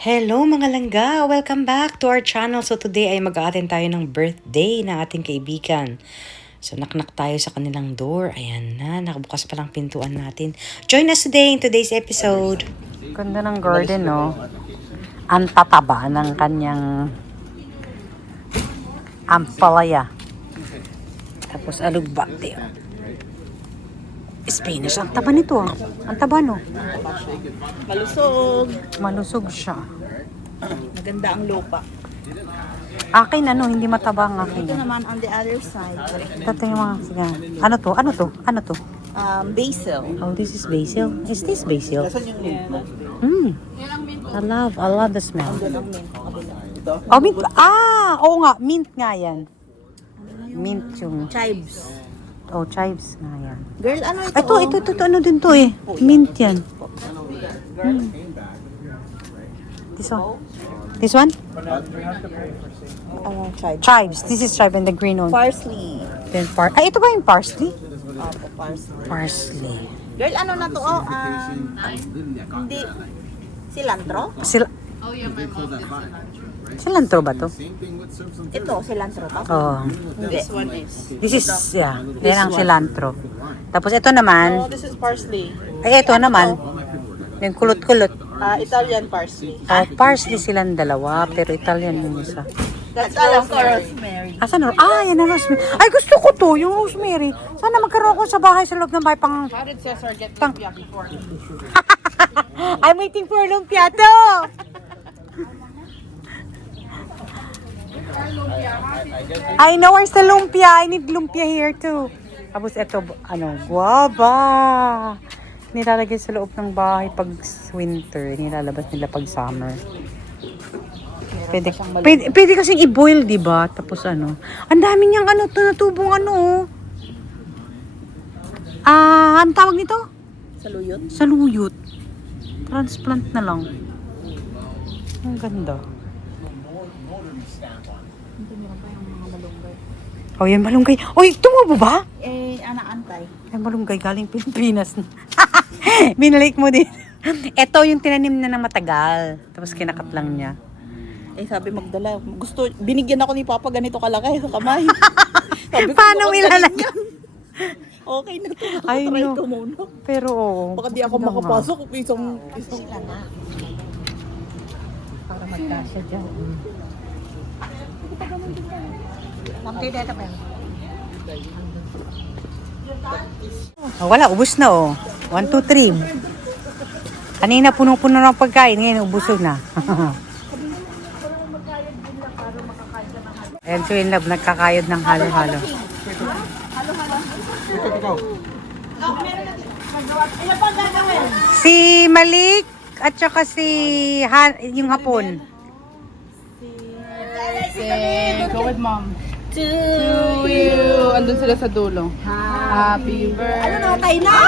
Hello mga langga! Welcome back to our channel. So today ay mag-a-attend tayo ng birthday ng ating kaibigan. So naknak tayo sa kanilang door. Ayan na, nakabukas pa lang pintuan natin. Join us today in today's episode. Ganda ng garden, no? Ang tataba ng kanyang ampalaya. Tapos alugbate. Spanish. Ang taba nito, ah. Ang taba, no? Malusog. Malusog siya. Maganda ang lupa. Akin, hindi mataba ang akin. Ito naman on the other side. Ito yung mga, sige. Ano to? Ano to? Ano to? Basil. Oh, this is basil. Is this basil? Yeah. I love the smell. Doon ang mint. Oh, mint. Ah, oo nga. Mint nga yan. Mint yung, Chives. oh, chives nga yan. Girl, ano ito? Ito, ano din to eh. Mint yan. This one? This one? Chives. Chives. This is chive and the green one. Parsley. Then ito ba yung parsley? Opo, parsley. Parsley. Girl, ano na to? Hindi. Cilantro? Cilantro ba to? Ito, cilantro to? Oh. This one is. This is, yeah. Yan ang cilantro. Tapos ito naman, this is parsley. ay ito naman, yung kulot-kulot. Italian parsley. Oh, parsley silang dalawa, pero Italian yung isa. That's alam ko, rosemary. Asan? Yan ang rosemary. Ay, gusto ko to, yung rosemary. Sana magkaroon ako sa bahay, sa loob ng bahay, pang... How did Cesar get lumpia before? I'm waiting for lumpia to! I know where's the lumpia. I need lumpia here too. Tapos ito, guava. Nilalagay sa loob ng bahay pag winter. Nilalabas nila pag summer. Pwede kasing i-boil, di ba? Tapos ang dami niyang natubong ang tawag nito? Saluyot? Saluyot. Transplant na lang. Ang ganda. Oh, yan malunggay. Oy, tumubo ba? Anaantay. Ay, malunggay galing Pilipinas. Binalik mo din. Ito yung tinanim na ng matagal. Tapos kinakat lang niya. Sabi Magdala, binigyan ako ni Papa ganito kalaki sa kamay. Sabi ko, Paano ilalagay? Okay na to. Ay, Try no. ko muna. Pero oo. Baka di ako ganda nga. makapasok. Isang Para magkasya dyan. Wala, ubus na 1, 2, 3. Kanina punong-puno ng pagkain, ngayon ubusog na. Ayan si Winlove, nagkakayod ng halo-halo. Si Malik at saka yung hapon. Go with mom. To you. Andun sila sa dulo. Happy birthday. tayo na?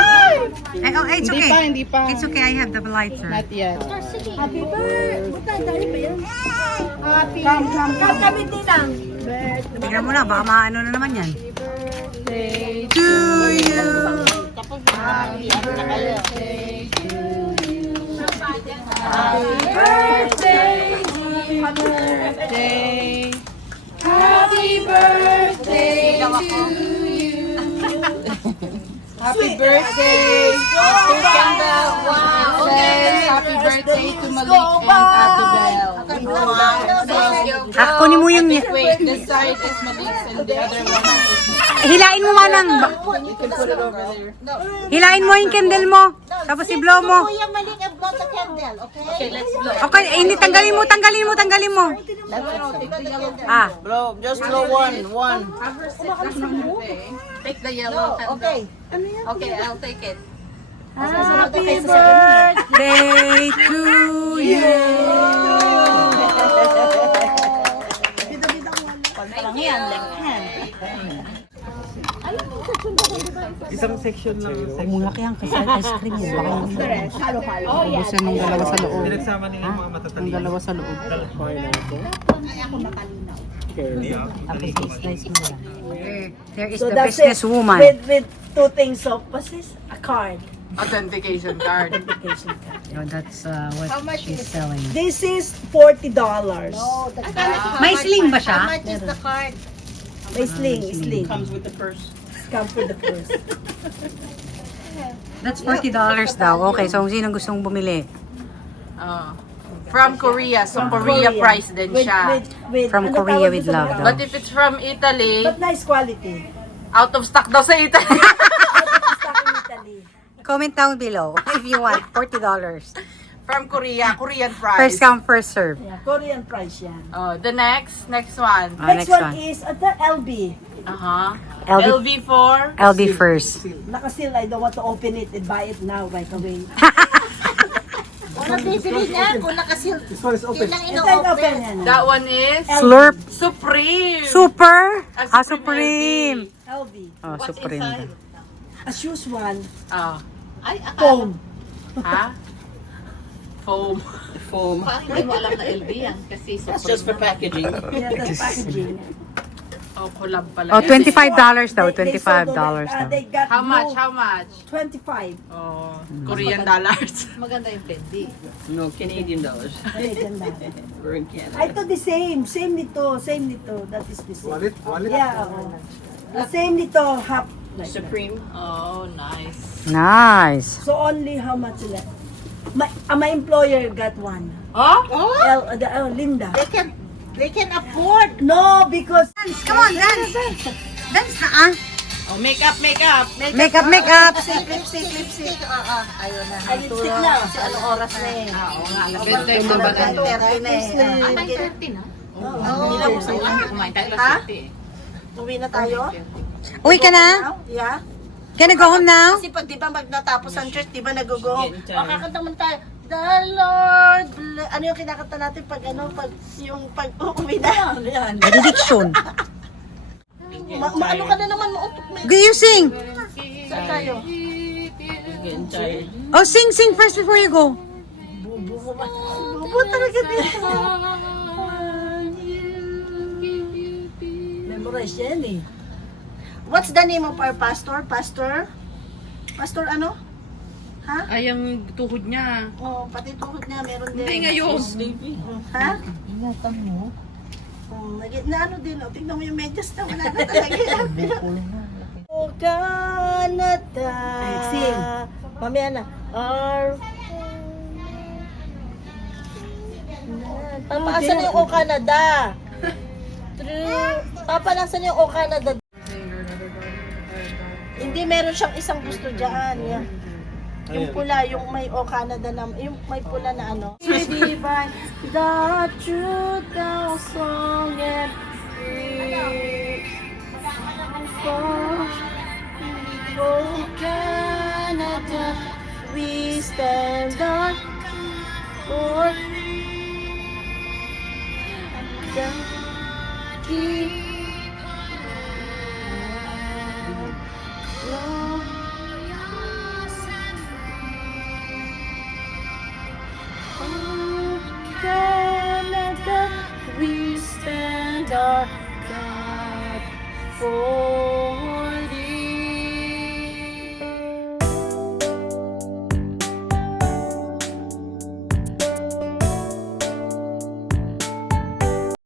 It's okay. Hindi pa. It's okay, I have the lighter. Not yet. Happy birthday. Buta, dali pa yan. Come. Kami din lang. Tingnan mo na, baka maano na naman yan. Birthday To you. Happy birthday to you. Happy birthday. Happy birthday. Happy birthday to you. Happy birthday to Kendall. Wow. Happy birthday to Malik and Ate Belle. Thank you. Kunin mo yung... Wait, this side is Malik's and the other one is... Hilain mo nga lang. You can put it over there. Hilain mo yung candle mo. Tapos i-blow mo. Kuya Malik, I've got the candle, okay? Okay, let's blow. Okay, hindi, tanggalin mo. Bro, just blow one. Take the yellow candle. Okay. Okay, I'll take it. Happy birthday to you. Lang yan, left hand. Isang section lang. Muna kayang kasi ice cream mo. Baka yung Halo-halo. Ubusin ng dalawa sa loob. Pinagsama nila yung mga Ang matatalino. dalawa sa loob. tapos slice mo lang. There is the that's businesswoman. With two things of, what's this? A card. Authentication card. Application card. Oh, that's what she's selling. This is $40. May sling ba siya? May sling. Comes with the purse. Come for the first. That's $40 daw. Okay, so sino gustong bumili? From Korea, so Korea price din siya. From ano Korea tawag with doon sa love mga- daw. But if it's from Italy, But nice quality. out of stock daw sa Italy. Stock in Italy. Comment down below if you want. $40. From Korea, Korean price. First come, first serve. Yeah, Korean price yan. Oh, the next one. Next, next one one. is the LB. LV for LB first. Nakasil, I don't want to open it and buy it now right away. This one is open. Ito yung open yan. that one is Slurp. Supreme. Super. Ah, Supreme. LB. Oh, Supreme. As usual, Oh. foam. Ha? Foam. Foam. That's just for packaging. Yeah, that's packaging. Oh, collab pala. Oh, $25 daw. They sold $25 already, daw. they got How much? blue, How much? 25. Oh, Korean dollars. No, Canadian dollars. Canadian dollar. We're in Canada. Ay, ito the same. Same nito. That is the same. Wallet? Yeah, oo. The same nito, half. Like that. Supreme. Oh, nice. Nice. So only how much left? My employer got one. Oh? Linda. They can afford. No, because Come on, dance. Dance na Oh, makeup. Makeup. lipstick. I lipstick na. Kasi anong oras na eh. Oo nga, benta yung mga bata. 30 na eh. Ilang mo sa Ha? Uwi na tayo? Uwi ka na? Yeah. Can I go home now? Kasi pag di ba natapos ang church, di ba nag-go? Kakanta man tayo. The Lord bless. Ano yung kinakanta natin pag pag uuwi na? Yan. Benediction. Maano ka na naman mautok na. Do you sing? Saan tayo? Getting tired. Oh, sing first before you go. Bubo talaga dito. Memorize yan eh. What's the name of our pastor? Pastor ano? Ha? Ay, ang tuhod niya. Oh, pati tuhod niya meron din. Hindi ngayon. Ha? Ingatan mo. Na ano din, tingnan mo yung medyas na wala na talaga. Oh, Canada. Ay, sing. Mamaya na. Papa, asan na yung O Canada? Papa, nasan yung O Canada? Hindi, meron siyang isang gusto dyan. Yan. Yung pula, yung may O Canada na, yung may pula na ano. Divine, the truth, the song and free. For Canada, we stand up for the King. Canada, we stand our God for